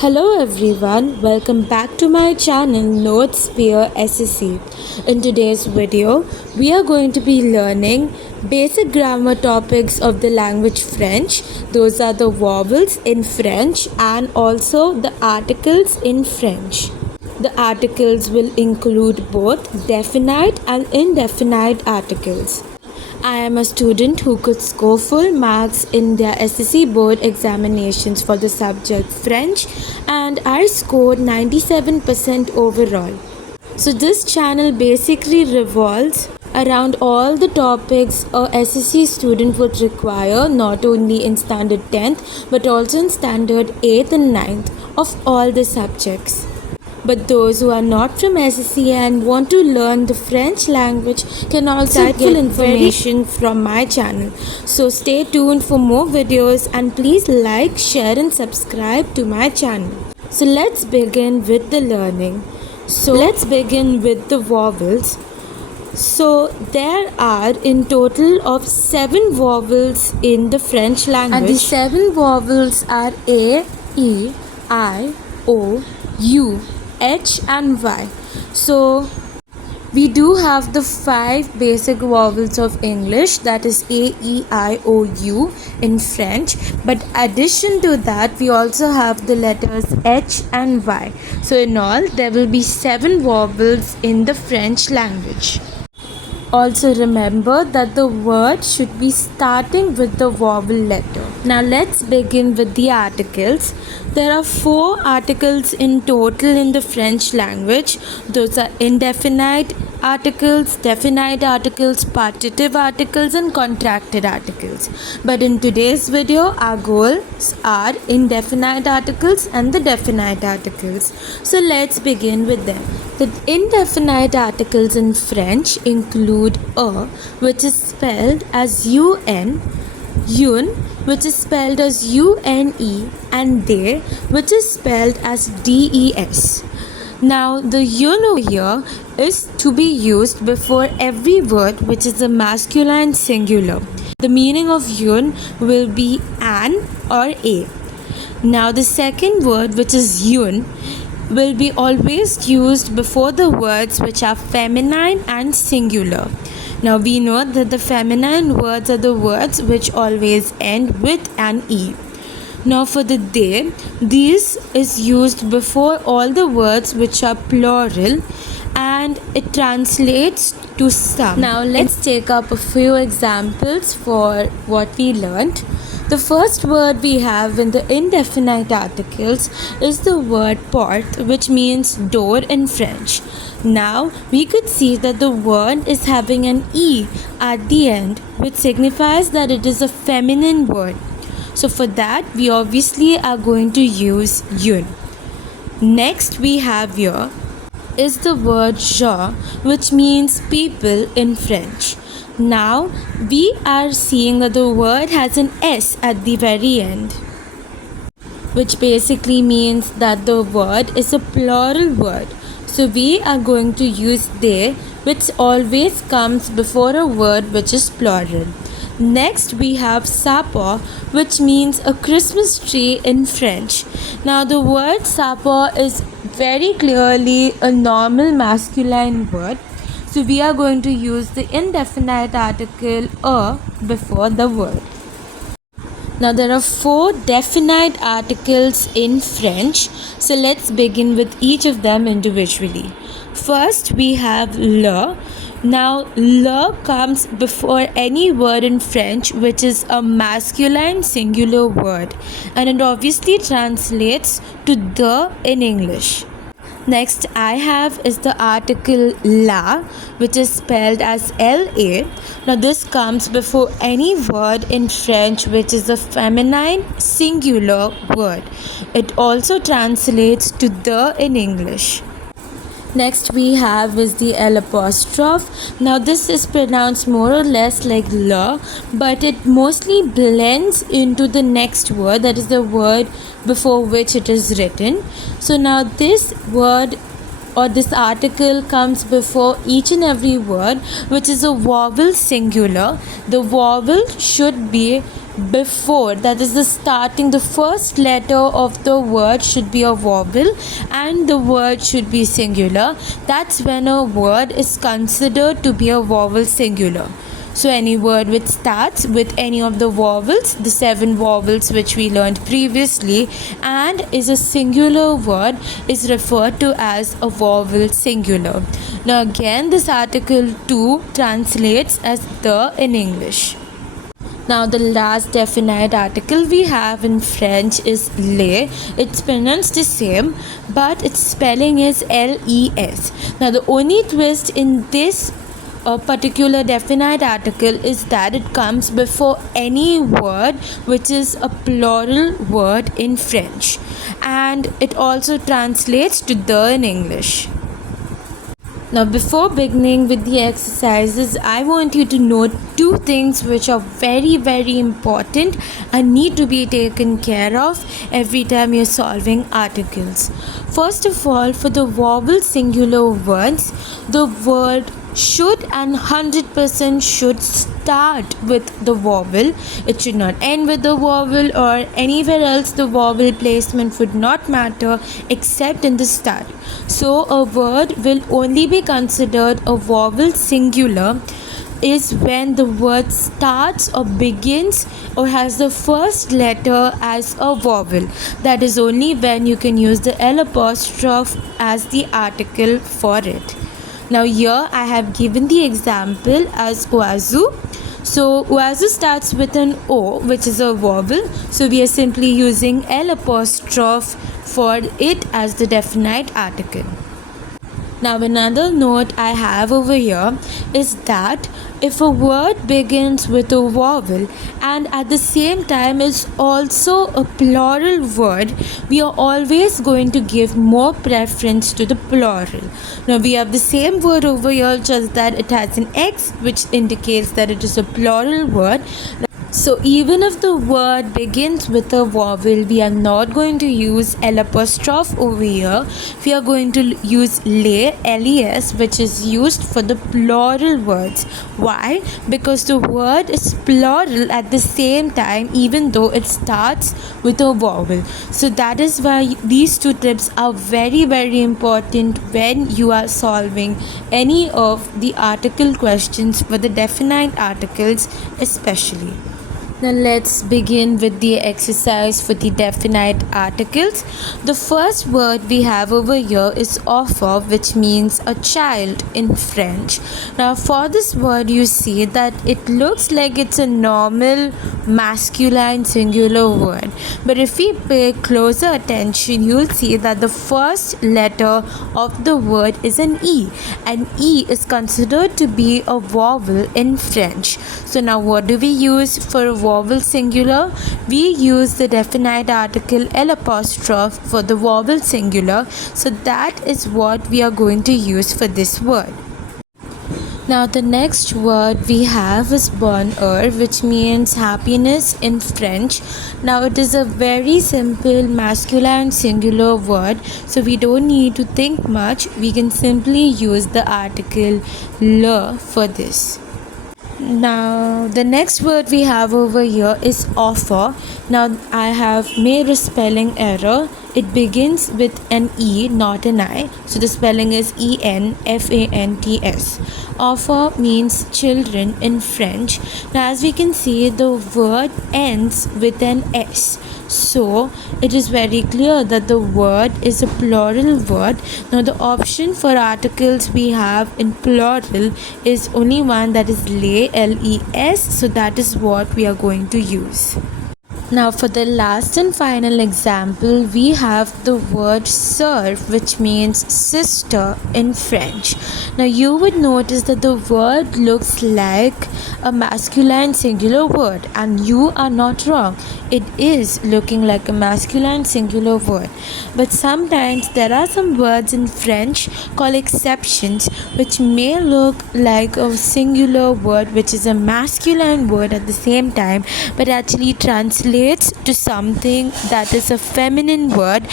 Hello everyone, welcome back to my channel Notesphere SSC. In today's video, we are going to be learning basic grammar topics of the language French. Those are the vowels in French and also the articles in French. The articles will include both definite and indefinite articles. I am a student who could score full marks in their SSC board examinations for the subject French, and I scored 97% overall. So this channel basically revolves around all the topics a SSC student would require, not only in standard 10th but also in standard 8th and 9th of all the subjects. But those who are not from SSC and want to learn the French language can also get information from my channel. So stay tuned for more videos and please like, share and subscribe to my channel. So let's begin with the learning. So let's begin with the vowels. So there are in total of 7 vowels in the French language. And the 7 vowels are A, E, I, O, U, H and Y. So we do have the 5 basic vowels of English, that is A, E, I, O, U in French, but addition to that we also have the letters H and Y. So in all there will be 7 vowels in the French language. Also remember that the word should be starting with the vowel letter. Now let's begin with the articles. There are 4 articles in total in the French language. Those are indefinite articles, definite articles, partitive articles and contracted articles. But in today's video our goals are indefinite articles and the definite articles. So let's begin with them. The indefinite articles in French include a, which is spelled as un, une, which is spelled as une, and de, which is spelled as des. Now the une here is to be used before every word which is a masculine singular. The meaning of une will be an or a. Now the second word, which is une, will be always used before the words which are feminine and singular. Now we know that the feminine words are the words which always end with an e. Now for the they, this is used before all the words which are plural and it translates to some. Now let's take up a few examples for what we learned. The first word we have in the indefinite articles is the word porte, which means door in French. Now we could see that the word is having an e at the end, which signifies that it is a feminine word. So for that we obviously are going to use une. Next we have here is the word gens, which means people in French. Now we are seeing that the word has an S at the very end, which basically means that the word is a plural word. So we are going to use they, which always comes before a word which is plural. Next we have sapeur, which means a Christmas tree in French. Now the word sapeur is very clearly a normal masculine word. So we are going to use the indefinite article a before the word. Now there are 4 definite articles in French. So let's begin with each of them individually. First we have le. Now le comes before any word in French which is a masculine singular word, and it obviously translates to the in English. Next I have is the article la, which is spelled as la. Now this comes before any word in French which is a feminine singular word. It also translates to the in English. Next we have is the L apostrophe. Now this is pronounced more or less like la, but it mostly blends into the next word, that is the word before which it is written. So now this word or this article comes before each and every word which is a vowel singular. The vowel should be before, that is the starting, the first letter of the word should be a vowel and the word should be singular. That's when a word is considered to be a vowel singular. So any word which starts with any of the vowels, the 7 vowels which we learned previously, and is a singular word is referred to as a vowel singular. Now again, this article 2 translates as the in English. Now the last definite article we have in French is les. It's pronounced the same, but its spelling is les. Now the only twist in this particular definite article is that it comes before any word which is a plural word in French, and it also translates to the in English. Now before beginning with the exercises, I want you to note 2 things which are very important and need to be taken care of every time you're solving articles. First of all, for the vowel singular words, the word should and 100% should start with the vowel. It should not end with the vowel, or anywhere else the vowel placement would not matter except in the start. So a word will only be considered a vowel singular is when the word starts or begins or has the first letter as a vowel. That is only when you can use the L apostrophe as the article for it. Now here I have given the example as oiseau. So oiseau starts with an O, which is a vowel. So we are simply using L apostrophe for it as the definite article. Now another note I have over here is that if a word begins with a vowel and at the same time is also a plural word, we are always going to give more preference to the plural. Now we have the same word over here, just that it has an X, which indicates that it is a plural word. So even if the word begins with a vowel, we are not going to use L apostrophe over here. We are going to use les, which is used for the plural words. Why? Because the word is plural at the same time, even though it starts with a vowel. So that is why these 2 tips are very important when you are solving any of the article questions for the definite articles especially. Now let's begin with the exercise for the definite articles. The first word we have over here is enfant, which means a child in French. Now for this word, you see that it looks like it's a normal masculine singular word, but if we pay closer attention, you'll see that the first letter of the word is an E, and E is considered to be a vowel in French. So now what do we use for a vowel singular? We use the definite article L apostrophe for the vowel singular. So that is what we are going to use for this word. Now the next word we have is bonheur, which means happiness in French. Now it is a very simple masculine singular word, so we don't need to think much. We can simply use the article le for this. Now the next word we have over here is offer. Now I have made a spelling error. It begins with an E, not an I. So the spelling is ENFANTS. Offer means children in French. Now as we can see, the word ends with an S. So it is very clear that the word is a plural word. Now the option for articles we have in plural is only one, that is les, L-E-S. So that is what we are going to use. Now for the last and final example, we have the word sœur, which means sister in French. Now you would notice that the word looks like a masculine singular word, and you are not wrong. It is looking like a masculine singular word. But sometimes there are some words in French called exceptions, which may look like a singular word, which is a masculine word at the same time, but actually translates to something that is a feminine word,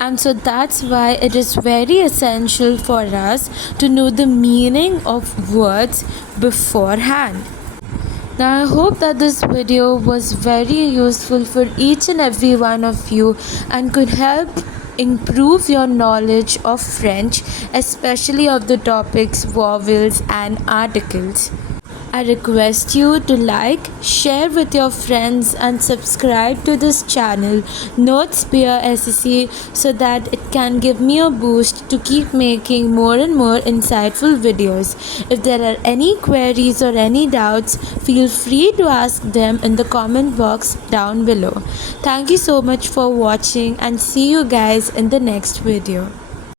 and so that's why it is very essential for us to know the meaning of words beforehand. Now I hope that this video was very useful for each and every one of you and could help improve your knowledge of French, especially of the topics vowels and articles. I request you to like, share with your friends and subscribe to this channel Notes Peer SSC so that it can give me a boost to keep making more and more insightful videos. If there are any queries or any doubts, feel free to ask them in the comment box down below. Thank you so much for watching and see you guys in the next video.